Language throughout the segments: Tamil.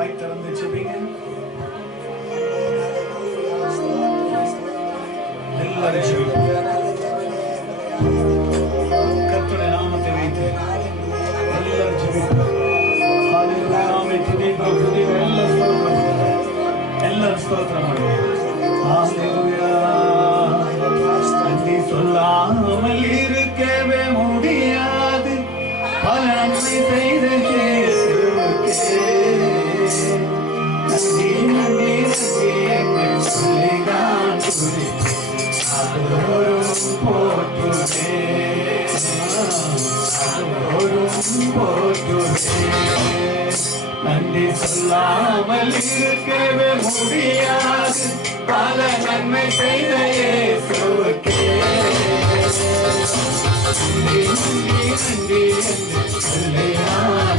வாய் திறந்து ஜெபிங்க. எல்லாரும் ஜெபிங்க. கர்த்தருடைய நாமத்தை வைத்து எல்லாரும் ஜெபிங்க. ஹalleluya. நாமே துதிக்கிறோம். எல்லாரும் ஸ்தோத்திரம் பண்ணுங்க. ஹalleluya. நன்றி சொல்லாமல் இருக்கவே முடியாது. பல நன்மை செய்த இயேசுவுக்கே நன்றி நன்றி நன்றி என்று சொல்லி நான் அதோடும் போற்றுவே நன்றி சொல்லாமல் இருக்கவே முடியாது. பல நன்மை செய்த இயேசுவுக்கே நன்றி நன்றி நன்றி என்று சொல்லி நான்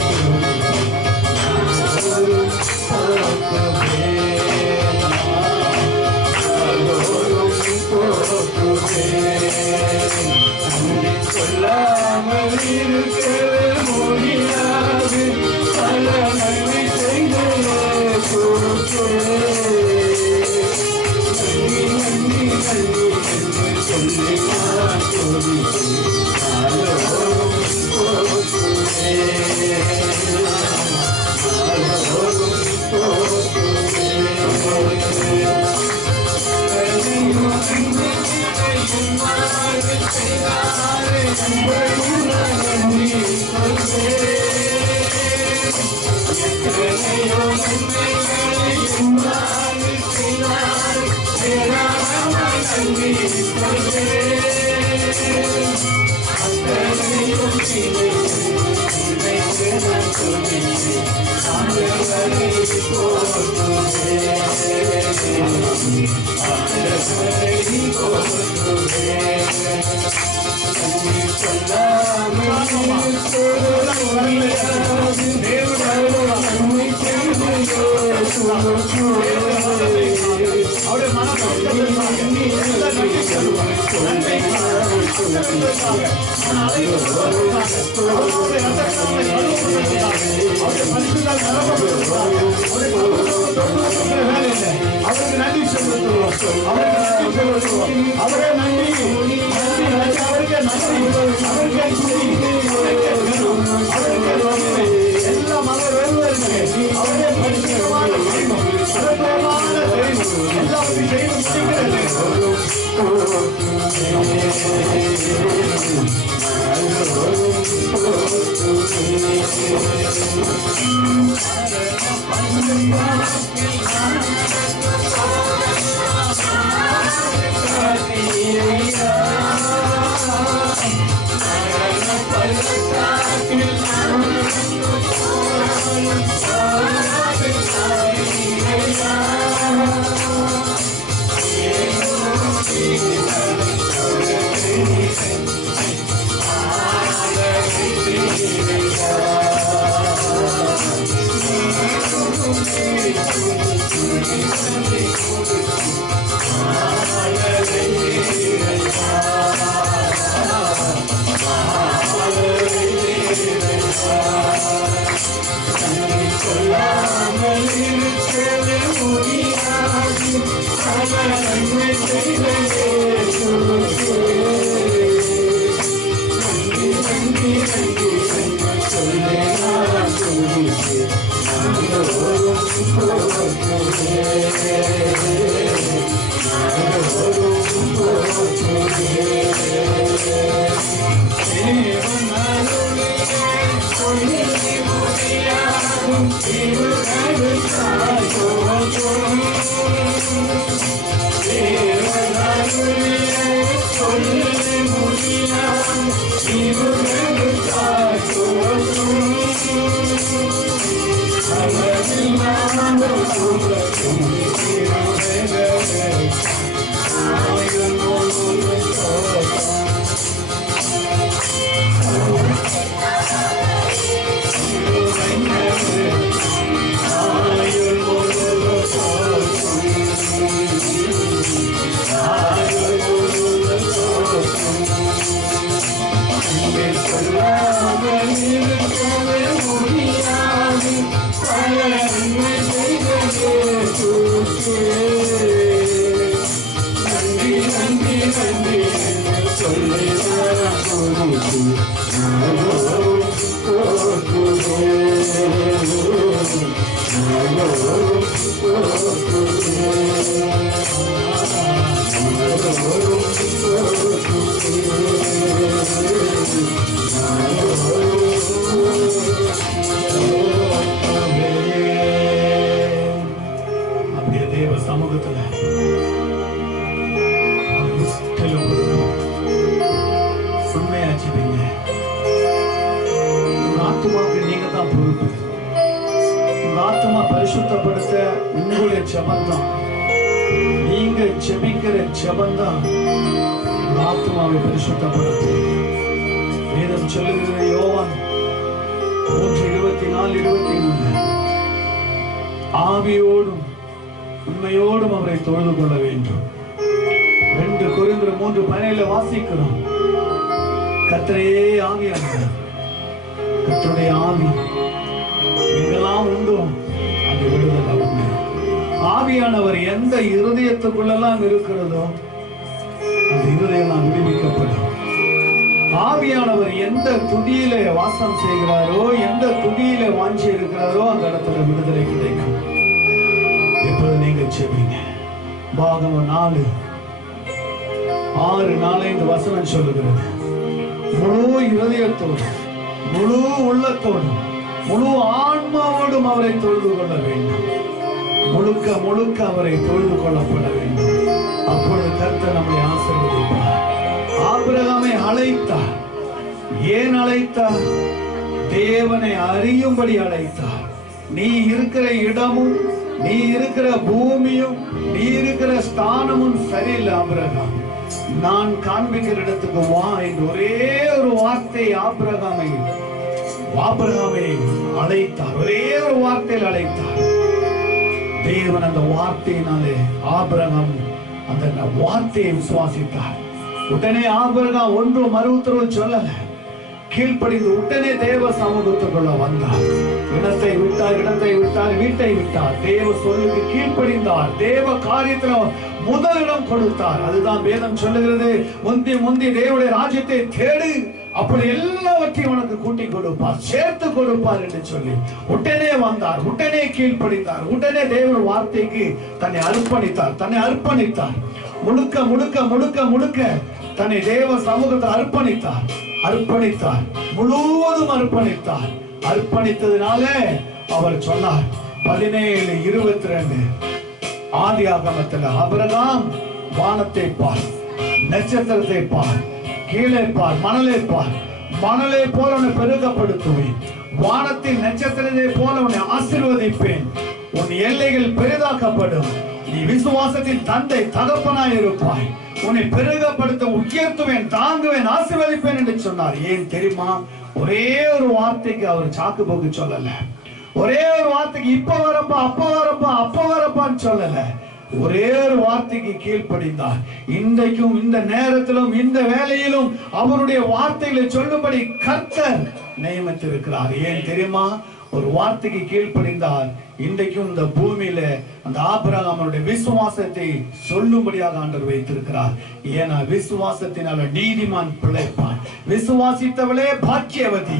சொல்லாமல் இருக்கவே முடியாது. பல நன்மை செய்த நன்றி நன்றி நன்றி என்று சொல்லி நான் Hallelujah. நன்மை நன்றி நன்றி நன்றி அப்படியே தேவ சமூகத்துல உண்மையாச்சுப்பீங்க. உங்க ஆத்துமாவுக்கு நீங்க தான் பொறுப்பு. உங்க ஆத்துமா பரிசுத்தப்படுத்த உங்களுடைய ஜெபம்தான், நீங்க ஜெபிக்கிற ஜெபம்தான் உங்க ஆத்துமாவை பரிசுத்தப்படுத்தும். வேதம் சொல்லுகிறது யோவான் 3:24-23 ஆவியோடும் உண்மையோடும் அவரை தொழுது கொள்ள வேண்டும். 2 கொரிந்தியர் 3:17 வாசிக்கிறோம். கர்த்தரே ஆவியானவர், கர்த்தருடைய ஆவி எங்கெல்லாம் உண்டோ அந்த விடுதலை உண்டு. ஆவியானவர் எந்த இருதயத்துக்குள்ளெல்லாம் இருக்கிறதோ அந்த இருதயம் விடுவிக்கப்படும். ஆவியானவர் எந்த துதியிலே வாசம் செய்கிறாரோ, எந்த துதியிலே வாஞ்சி இருக்கிறாரோ அந்த இடத்துல விடுதலை கிடைக்கும். எப்போது நீங்க செபிங்க. பாகம் 4:6-4 வசனம் சொல்லுகிறது, முழு இருதயத்தோடு முழு உள்ளத்தோடு முழு ஆன்மாவோடும் அவரை தொழுது கொள்ள வேண்டும். முழுக்க முழுக்க அவரை தொழுது கொள்ளப்பட வேண்டும். அப்பொழுது கர்த்தர் நம்மை ஆசீர்வதிப்பார். ஆபிரகாமை அழைத்தார். ஏன் அழைத்தார்? தேவனை அறியும்படி அழைத்தார். நீ இருக்கிற இடமும் நீ இருக்கிற பூமியும் நீ இருக்கிற ஸ்தானமும் சரியில்லை ஆபிரகாம், நான் காண்பிக்கிற இடத்துக்கு வா என்று ஒரே ஒரு வார்த்தை ஆபிரகாமை அழைத்தார். ஒரே ஒரு வார்த்தையில் அழைத்தார். தேவன் அந்த வார்த்தையினாலே ஆபிரகாம் அந்த வார்த்தையை விசுவாசித்தார். உடனே ஆபிரகாம் ஒன்றும் மறுஉத்தரவு சொல்லல, கீழ்ப்படிந்து உடனே தேவ சமூகத்துக்குள்ள வந்தார். இடத்தை விட்டார், வீட்டை விட்டார். தேவ சொல்லுக்கு கீழ்ப்படிந்தார். தேவ காரியத்துல முதலிடம் கொடுத்தார். அதுதான் வேதம் சொல்லுகிறது, முந்தி தேவனுடைய ராஜ்யத்தை தேடு, அப்படி எல்லாவற்றையும் உனக்கு கூட்டி கொடுப்பார், சேர்த்து கொடுப்பார் என்று சொல்லி உடனே வந்தார். உடனே கீழ்ப்படிந்தார். உடனே தேவன் வார்த்தைக்கு தன்னை அர்ப்பணித்தார். முழுக்க முழுக்க முழுக்க முழுக்க தன்னை தேவ சமூகத்தில் அர்ப்பணித்தார். முழுவதும் அர்ப்பணித்ததுனால அவர் சொன்னார் 17:22 ஆதியாகமத்தில், ஆபிரகாம் வானத்தை பார், நட்சத்திரத்தை பார், கீழே பார், மணலை போல உன்னை பெருகப்படுத்துவேன், வானத்தின் நட்சத்திரத்தை போல உன்னை ஆசீர்வதிப்பேன், உன் எல்லைகள் பெரிதாக்கப்படும், நீ விசுவாசத்தின் தந்தை தகப்பனாய் இருப்பாய், உன்னை பெருகப்படுத்த உயர்த்துவேன், தாங்குவேன், ஆசீர்வதிப்பேன் என்று சொன்னார். ஏன் தெரியுமா? ஒரே ஒரு வார்த்தைக்கு அவர் சாக்கு போக்கு சொல்லல. ஒரே ஒரு வார்த்தைக்கு இப்ப வரப்பான்னு சொல்லல. ஒரே ஒரு வார்த்தைக்கு கீழ்ப்படிந்தார். இன்றைக்கும் இந்த நேரத்திலும் இந்த வேளையிலும் அவருடைய வார்த்தைகளை சொல்லும்படி கர்த்தர் நியமித்திருக்கிறார். ஏன் தெரியுமா? ஒரு வார்த்தைக்கு கீழ்ப்படிந்தார். இன்றைக்கும் இந்த பூமியில அந்த ஆபிரகாமுடைய விசுவாசத்தை சொல்லும்படியாக ஆண்டவர் வைத்திருக்கிறார். ஏன்னா விசுவாசத்தினால நீதிமான் பிழைப்பான். விசுவாசித்தவளே பாக்கியவதி.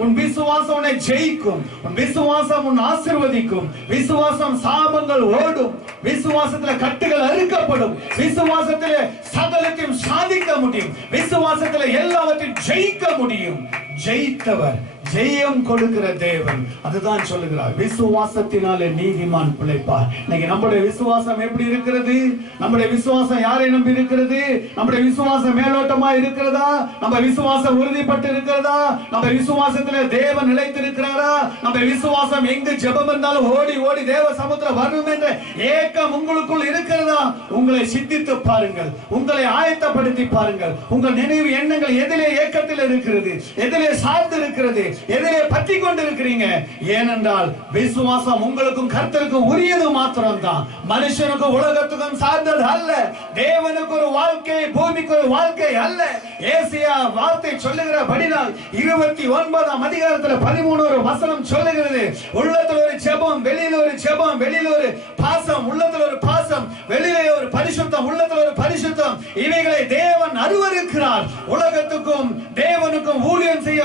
உன் விசுவாசம் உன்னை ஜெயிக்கும். உன் விசுவாசம் உன் ஆசீர்வதிக்கும். விசுவாசம் சாபங்கள் ஓடும். விசுவாசத்துல கட்டுகள் அறுக்கப்படும். விசுவாசத்துல சகலத்தையும் சாதிக்க முடியும். விசுவாசத்துல எல்லாவற்றையும் ஜெயிக்க முடியும். ஜெயித்தவர், ஜெயம் கொடுக்கிற தேவன் அதுதான் சொல்லுகிறார். விசுவாசத்தினாலே நீதிமான் பிழைப்பார். இன்னைக்கு நம்முடைய விசுவாசம் எப்படி இருக்கிறது? நம்முடைய விசுவாசம் யாரை நம்பி இருக்கிறது? நம்முடைய விசுவாசம் மேலோட்டமா இருக்கிறதா? நம்ம விசுவாசம் உறுதிப்பட்டு இருக்கிறதா? நம்ம விசுவாசத்துல தேவன் நிலைத்திருக்கிறாரா? நம்ம விசுவாசம் எங்கு ஜெபம் இருந்தாலும் ஓடி ஓடி தேவ சமூகத்துல வரும் என்ற ஏக்கம் உங்களுக்குள் இருக்கிறதா? உங்களை சிந்தித்து பாருங்கள், உங்களை ஆயத்தப்படுத்தி பாருங்கள். உங்கள் நினைவு எண்ணங்கள் எதிலே ஏக்கத்தில் இருக்கிறது, எதிலே சார்ந்து இருக்கிறது, எதிலே பற்றி கொண்டிருக்கிறீங்க? ஏனென்றால் விசுவாசம் உங்களுக்கும் கர்த்தருக்கும் உரியது மாத்திரம்தான். மனுஷனுக்கு உலகத்துக்கும் சார்ந்தது அல்ல. தேவனுக்கு ஒரு வாழ்க்கை, பூமிக்கு ஒரு வாழ்க்கை அல்ல. ஏசியா வார்த்தை சொல்லுகிறபடினால் 29ஆம் அதிகாரத்துல 13 வசனம் சொல்லுகிறது, உள்ளத்துல ஒரு ஜெபம், வெளியில ஒரு ஜெபம், வெளியில ஒரு பாசம், உள்ளத்துல ஒரு பாசம், வெளியிலே ஒரு பரிசுத்தம், உள்ளத்துல ஒரு பரிசுத்தம். இவைகளை தேவன் அருவருக்கிறார். உலகத்துக்கும் தேவனுக்கும் ஊழியம் செய்ய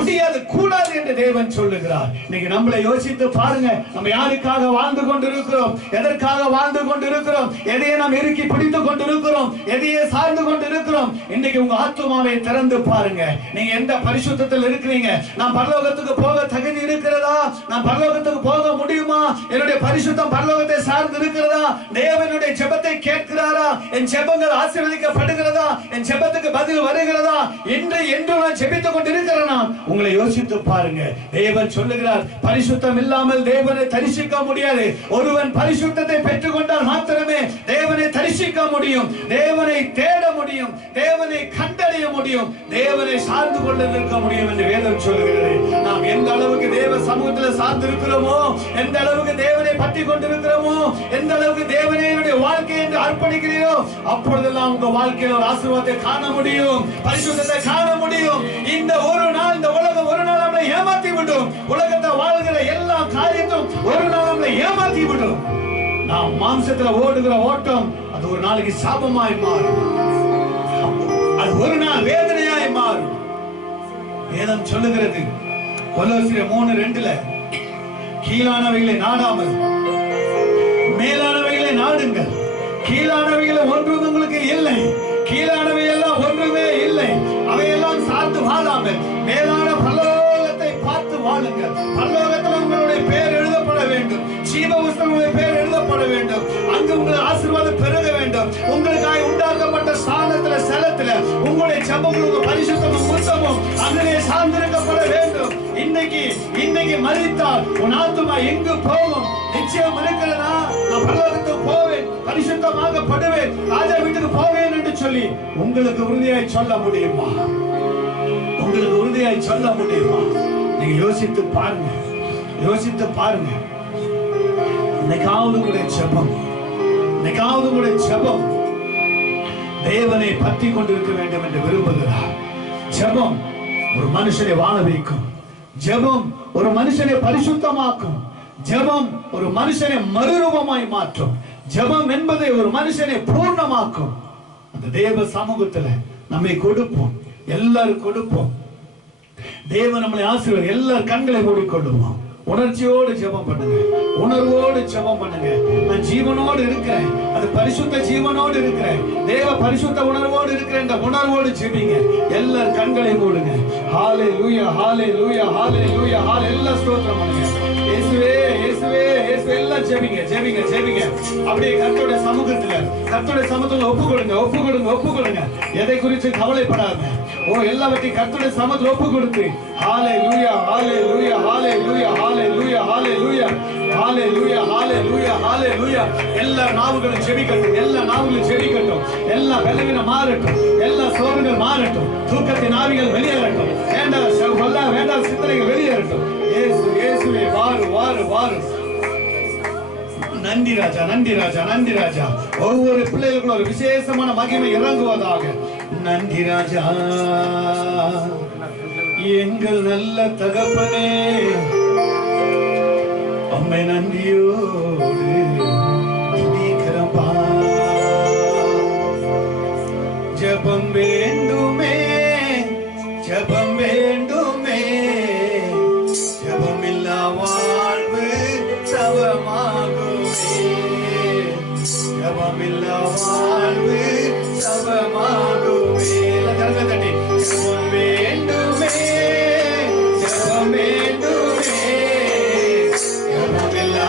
முடியாது கூடாது என்று தேவன் சொல்லுகிறார். இன்னைக்கு நம்மளை யோசித்து பாருங்க. நம்ம யாருக்காக வாழ்ந்து கொண்டிருக்கிறோம்? எதற்காக வாழ்ந்து கொண்டிருக்கிறோம்? எதையே நாம் இறுக்கி பிடித்துக் கொண்டிருக்கிறோம்? எதையே சார்ந்து கொண்டிருக்கிறோம்? இன்னைக்கு உங்க ஆத்துமாவை திறந்து பாருங்க. நீங்க எந்த பரிசுத்தத்தில் இருக்கிறீங்க? நான் பரலோகத்துக்கு போக தகுதி இருக்கிறதா? நான் பரலோகத்துக்கு போக முடியுமா? என்னுடைய பரிசுத்தம் பரலோகத்தை சார்ந்து இருக்கிறதா? தேவனுடைய ஜெபத்தை கேட்கிறாரா? என் ஜெபங்கள் ஆசீர்வதிக்கப்படுகிறதா? என் ஜெபத்துக்கு பதில் வருகிறதா என்று நான் ஜெபித்துக் கொண்டிருக்கிறேனா? உங்களை யோசித்து பாருங்க. தேவன் சொல்லுகிறார், பரிசுத்தம் இல்லாமல் தேவனை தரிசிக்க முடியாது. ஒருவன் பரிசுத்தத்தை பெற்றுக் கொண்டால் மாத்திரமே தேவனை தரிசிக்க முடியும், தேவனை தேட முடியும், தேவனை கண்டடைய முடியும், தேவனை சார்ந்து கொண்டிருக்க முடியும் என்று வேதம் சொல்லுகிறது. நாம் எந்த அளவுக்கு தேவ சமூகத்தில் சார்ந்து இருக்கிறோமோ, எந்த அளவுக்கு தேவனை பற்றி கொண்டிருக்கிறோமோ, எந்த அளவுக்கு தேவனை என்னுடைய வாழ்க்கை என்று அர்ப்பணிக்கிறீரோ, அப்பொழுதெல்லாம் உங்க வாழ்க்கையில் ஒரு ஆசீர்வாதத்தை காண முடியும், பரிசுத்தத்தை காண முடியும். இந்த ஒரு நாள், இந்த உலகம் ஒரு நாள் நம்மளை ஏமாத்தி விடும். உலகத்தை வாழ்கிற எல்லா காரியத்தும் ஒரு நாள் நம்மளை ஏமாத்தி விடும். நாம் மாம்சத்துல ஓடுகிற ஓட்டம் அது ஒரு நாளைக்கு சாபமாய் மாறும், அது ஒரு நாள் வேதனையாய் மாறும். வேதம் சொல்லுகிறது கொலோசியர் 3:2 கீழானவைகளை நாடாமல் மேலானவைகளை நாடுங்கள். கீழானவைகளை ஒன்றும் உங்களுக்கு இல்லை, கீழானவை எல்லாம் ஒன்றுமே இல்லை. அவையெல்லாம் சார்ந்து வாழாமல் மேலான பரலோகத்தை பார்த்து வாழுங்கள். பரலோகத்தில் உங்களுடைய பெயர் எழுதப்பட வேண்டும், ஜீவ புஸ்தகங்களுடைய பெயர் எழுதப்பட வேண்டும். அங்கு உங்கள் ஆசீர்வாதம் பெருக வேண்டும். உங்களுக்காக உண்டாக்கப்பட்ட ஸ்தானத்துல செலத்துல உங்களுடைய ஜெபமும் உங்க பரிசுத்தமும் முத்தமும் அங்கே சார்ந்திருக்கப்பட வேண்டும். இன்னைக்கு மரித்தால் உன் ஆத்துமா எங்கு போகும்? நிச்சயம் இருக்கிறதா? நான் பரலோகத்துக்கு போவேன், பரிசுத்தமாகப்படுவேன், ராஜா வீட்டுக்கு போவேன் என்று சொல்லி உங்களுக்கு உறுதியாய் சொல்ல முடியுமா? உங்களுக்கு உறுதியாய் சொல்ல முடியுமா? நீங்க யோசித்து பாருங்க, யோசித்து பாருங்க. இன்னைக்காவது உங்களுடைய ஜெபம், இன்னைக்காவது உங்களுடைய ஜெபம் தேவனை பற்றி கொண்டிருக்க வேண்டும் என்று விரும்புகிறார். ஜெபம் ஒரு மனுஷனை வாழ வைக்கும், ஜெபம் ஒரு மனுஷனை பரிசுத்தமாக்கும், ஜெபம் ஒரு மனுஷனை மறுரூபமாய் மாற்றும், ஜெபம் என்பதை ஒரு மனுஷனை பூர்ணமாக்கும். அந்த தேவ சமூகத்துல நம்மை கொடுப்போம், எல்லாரும் கொடுப்போம். தேவன் நம்மளை ஆசீர்வாதம். எல்லாரும் கண்களை மூடிக்கொள்ளுவோம். உணர்ச்சியோடு ஜெபம் பண்ணுங்க, உணர்வோடு ஜெபம் பண்ணுங்க. நான் ஜீவனோடு இருக்கிறேன், அது பரிசுத்த ஜீவனோடு இருக்கிறேன், தேவ பரிசுத்த உணர்வோடு இருக்கிறேன் என்ற உணர்வோடு ஜெபிங்க. எல்லாரும் கண்களை மூடுங்க. ஹalleluya ஹalleluya ஹalleluya ஹalleluya. எல்லா ஸ்தோத்திரம் பண்ணுங்க. இயேசுவே இயேசுவே இயேசுவே. எல்லாம் ஜெபிங்க ஜெபிங்க ஜெபிங்க. அப்படியே கர்த்தருடைய சமூகத்துல ஒப்பு கொடுங்க. எதை குறித்து கவலைப்படாத. எல்லாவற்றையும் கர்த்தருடைய சமூகத்தில் ஒப்பு கொடுத்து ஹalleluya ஹalleluya ஹalleluya ஹalleluya ஹalleluya ஹalleluya ஹalleluya ஹalleluya. எல்லா நாவுகளும் ஜெபிக்கட்டும், எல்லா நாவுகளும் ஜெபிக்கட்டும். எல்லா பலவீனம் மாறட்டும், எல்லா சோர்வுகள் மாறட்டும், தூக்கத்தின் ஆவிகள் வெளியேறட்டும், வேண்டாம் சிந்தனைகள் வெளியேறட்டும். இயேசுவே வாரு. நன்றி ராஜா, நன்றி ராஜா, நன்றி ராஜா. ஒவ்வொரு பிள்ளைகளுக்கும் ஒரு விசேஷமான மகிமை இறங்குவதாக. நன்றி ராஜா, எங்கள் நல்ல தகப்பனே, அம்மை நன்றியோடு துதிக்கிறப்பா. ஜெபம் வேண்டுமே, ஜெபம் வேண்டுமே, ஜெபமில்லா வாழ்வு சவமாகுமே, ஜெபமில்லா வாழ்வு சவமாகுமே. கரங்களை தட்டி ஜெபம் வேண்டுமே, ஜெபம் வேண்டுமே, ஜெபமில்லா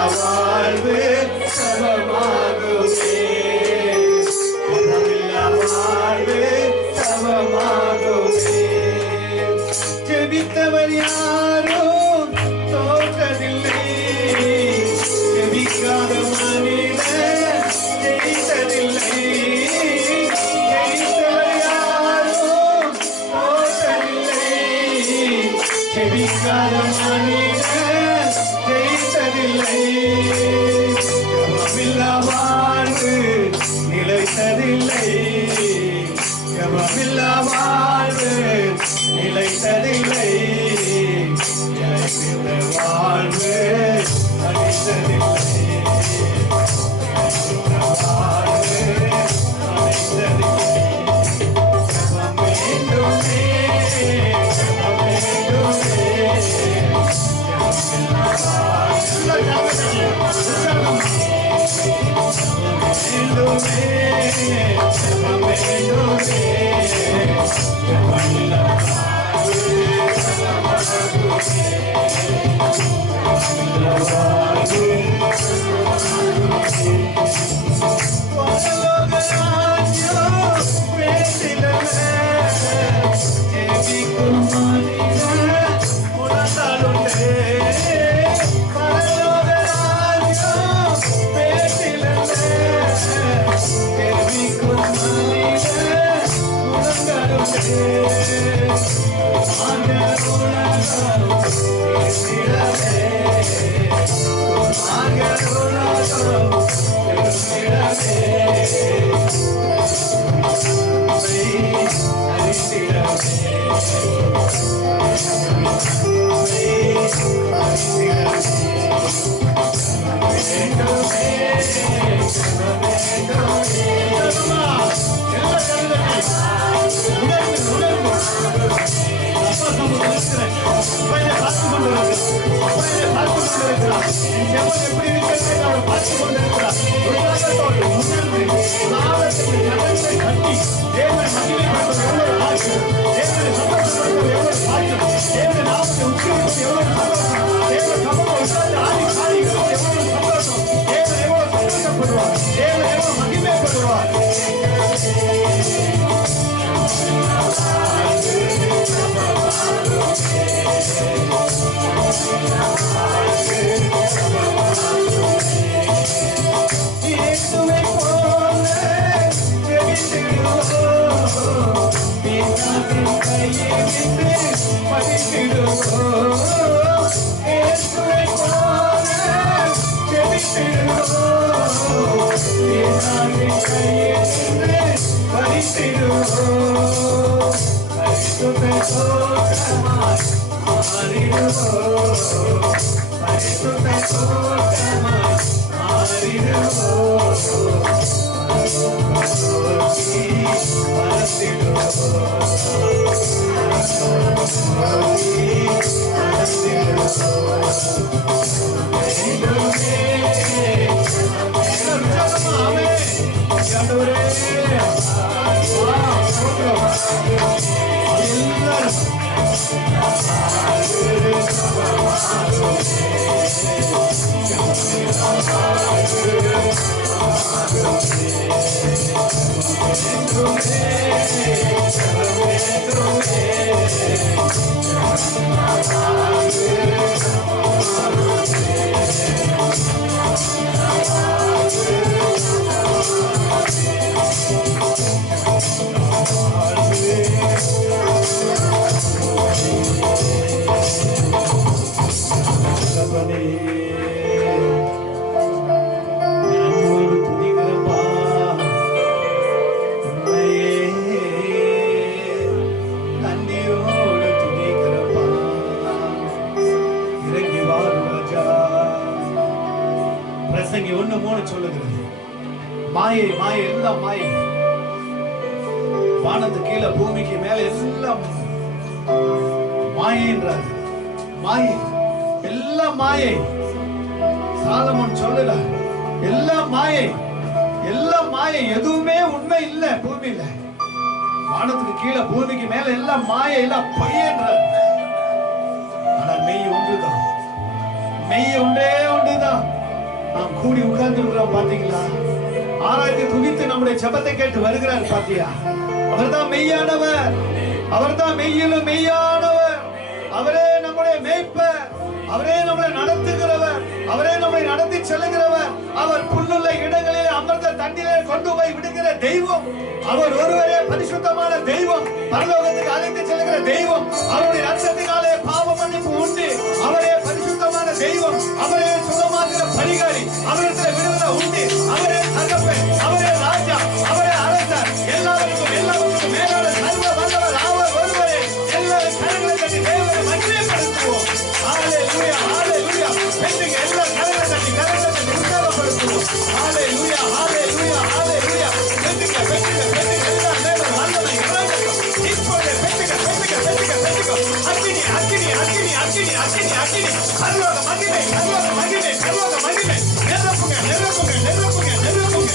அக்கினி அக்கினி, பரலோக மகிமை, பரலோக மகிமை, பரலோக மகிமை. நிரப்புங்க, நிரப்புங்க, நிரப்புங்க, நிரப்புங்க.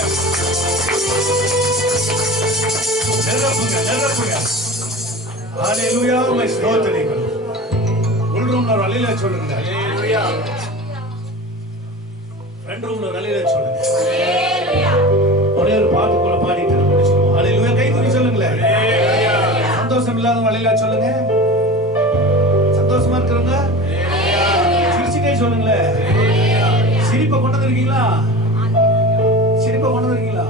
நிரப்புங்க, நிரப்புங்க. ஹalleluya. உம்மை ஸ்தோத்திரிக்கிறோம். உள் ரூம்ல ஒரு அல்லேலூயா சொல்லுங்க. ஹalleluya. ஃப்ரண்ட் ரூம்ல ஒரு அல்லேலூயா சொல்லுங்க. ஹalleluya. ஒரே ஒரு பாட்டு கூட பாடிட்டு முடிச்சிடுவோம். ஹalleluya. கை தூக்கி சொல்லுங்களே. ஹalleluya. சந்தோஷம் இல்லாதவங்க அல்லேலூயா சொல்லுங்க. சந்தோஷமா இருக்கறவங்க ஹalleluya. சிரிச்சிட்டே சொல்லுங்களே. ஹalleluya. சிரிப்பை கொண்டு வந்திருக்கீங்களா? சிரிப்பை கொண்டு வந்திருக்கீங்களா?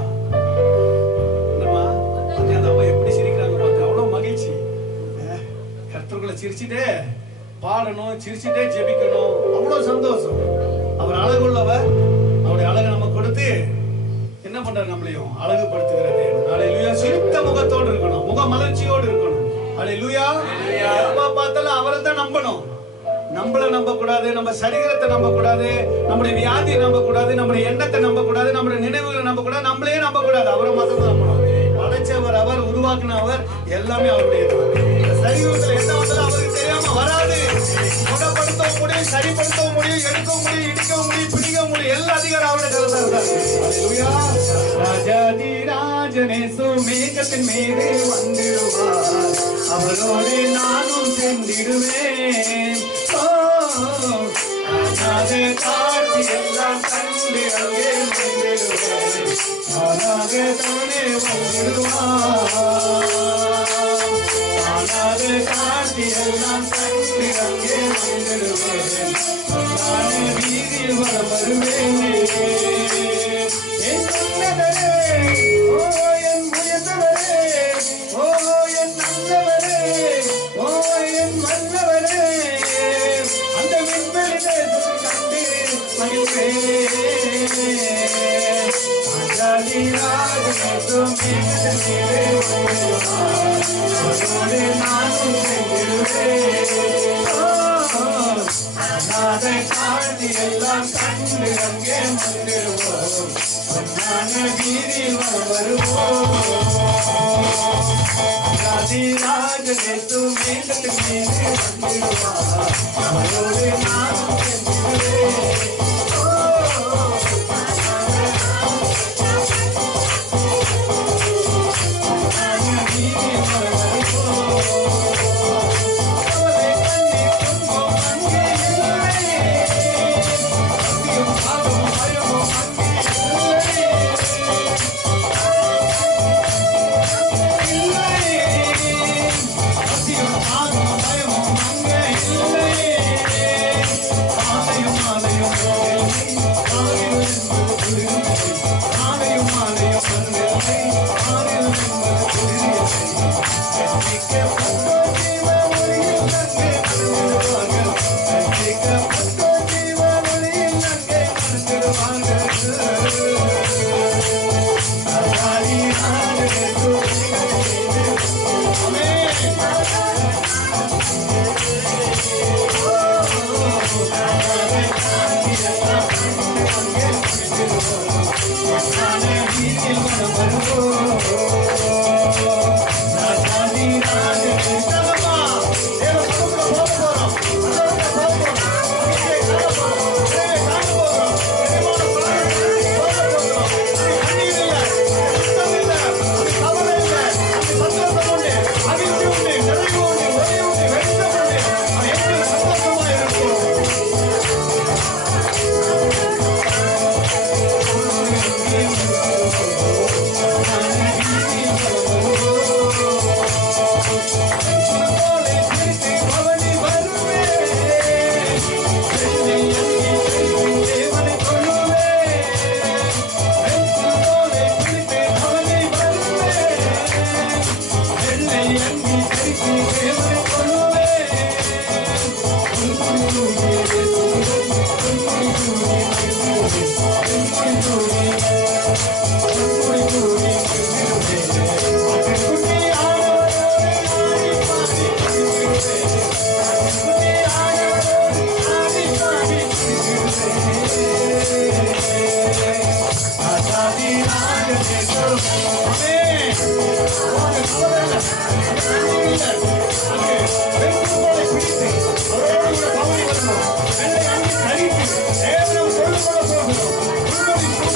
என்னம்மா அந்த அம்மா எப்படி சிரிக்கிறாங்க பாத்து அவ்வளவு மகிழ்ச்சி. கர்த்தர்களை சிரிச்சிட்டே பாடணும், சிரிச்சிட்டே ஜெபிக்கணும், அவ்வளவு சந்தோஷம். அவர் அழகுள்ளவர். அவருடைய அழகை நம்ம கொடுத்து என்ன பண்றாரு? நம்மளையும் அழகுபடுத்துகிறது. ஹalleluya. சிரித்த முகத்தோடு இருக்கணும், முக மலர்ச்சியோடு இருக்கணும். ஹalleluya. எப்ப பார்த்தாலும் அவரை தான் நம்பணும். நம்மள நம்ப கூடாது, நம்ம சரீரத்தை நம்ப கூடாது, நம்முடைய வியாதியை நம்ப கூடாது, நம்முடைய எண்ணத்தை நம்ப கூடாது, நம்முடைய நினைவுகளை நம்ப கூடாது, நம்மளே நம்ப கூடாது. அவரை மட்டும் தான் நம்பணும். படைச்சவர் அவர், உருவாக்குனவர், எல்லாமே அவருடையது. சரீரத்துல என்ன வந்தாலும் அவருக்கு தெரியாம வராது. குணப்படுத்தவும் முடியும், சரிப்படுத்தவும் முடியும், எடுக்கவும் முடியும், இடிக்கவும் முடியும், பிடிக்கவும் முடியும். எல்லா அதிகாரம் அவருடைய கையில தான் இருக்கு. ஹalleluya. ராஜாதி ராஜனே மேகத்தின் மீது வந்திடுவார், அவரோடு நானும் சென்றிடுவேன். அநாதை காட்சி எல்லாம் கண்டு அங்கே வந்திடுவேன், அநாதை தானே வந்திடுவார். அநாதை காட்சி எல்லாம் கண்டு அங்கே வந்திடுவேன், நானே வீதியில் வருவேன். என் நல்லவரே, ஓ என் உயர்ந்தவரே, ஓ என் நல்லவரே, ஓ என் வல்லவரே, அந்த விண்வெளி தேசத்தை கண்டு மகிழ்வேன். ராஜாதி ராஜனேசும் மேகத்தின் மீது வருவார், அவரோடு நானும் சென்றிடுவேன். அநாதை காட்சி எல்லாம் கண்டு அங்கே வந்திடுவோம், பொன்னான வீதியில் வருவோம். ராஜாதி ராஜனேசும் மேகத்தின் மீது வந்திடுவார், அவரோடு நானும் சென்றிடுவேன்.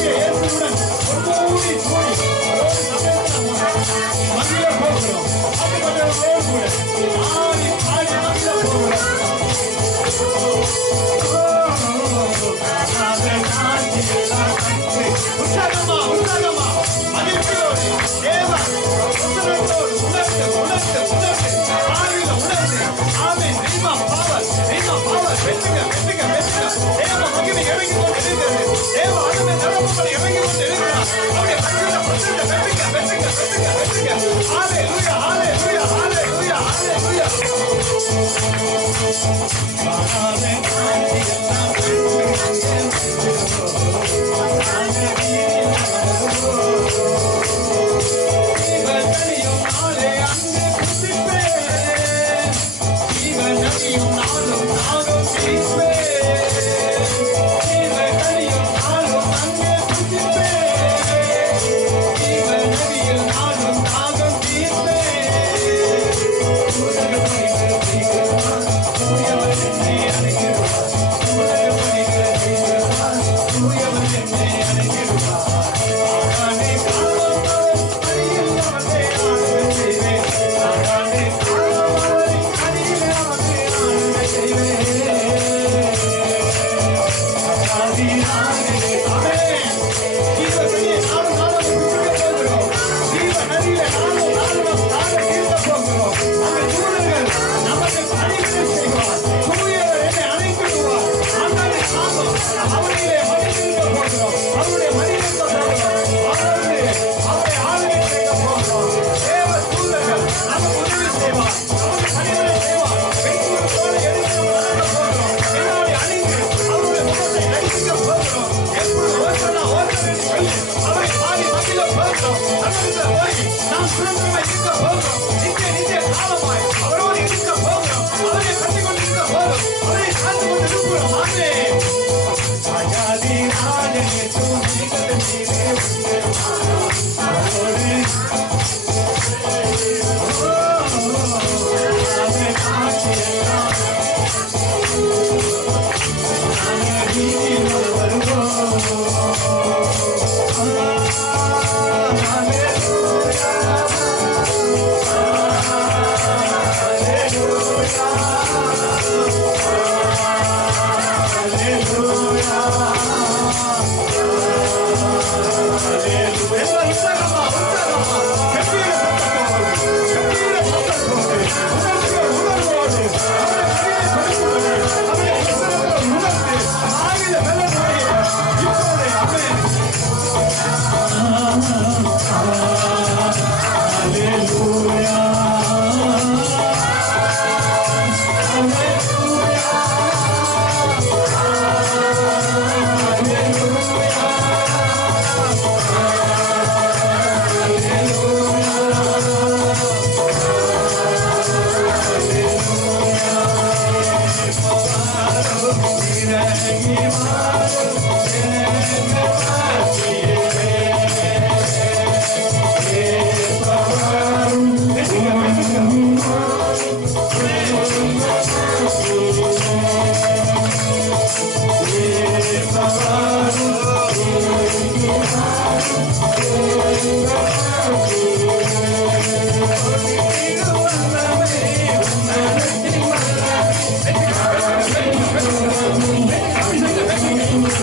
ஆண்டவராகிய இயேசுவுடன் ஒருமூடி கூடி மகிழ போகிறோம். அப்படிப்பட்டவர்களோடு கூட ஆடி ஆடி மகிழ போகிறோம். உற்சாகமா உற்சாகமா மகிழ்ச்சியோடு தேவன் உணர்ந்து உணர்ந்து உணர்ந்து ஆவில உணர்ந்து ஆமென். ரீமா பவர் வெட்டுங்க வெட்டுங்க வெட்டுங்க. தேவ மகிமை இறங்கி கொண்டு இருக்கிறது. தேவ ஆளுமை நடப்புகள் இறங்கி கொண்டு இருக்கிறார். அவருடைய கண்களை பசுங்க வெட்டுங்க வெட்டுங்க வெட்டுங்க வெட்டுங்க. ஹalleluya ஹalleluya ஹalleluya ஹalleluya.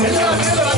எல்லாரும்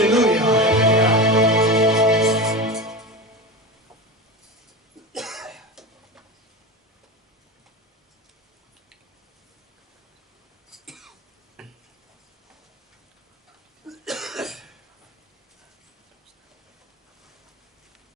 Hallelujah.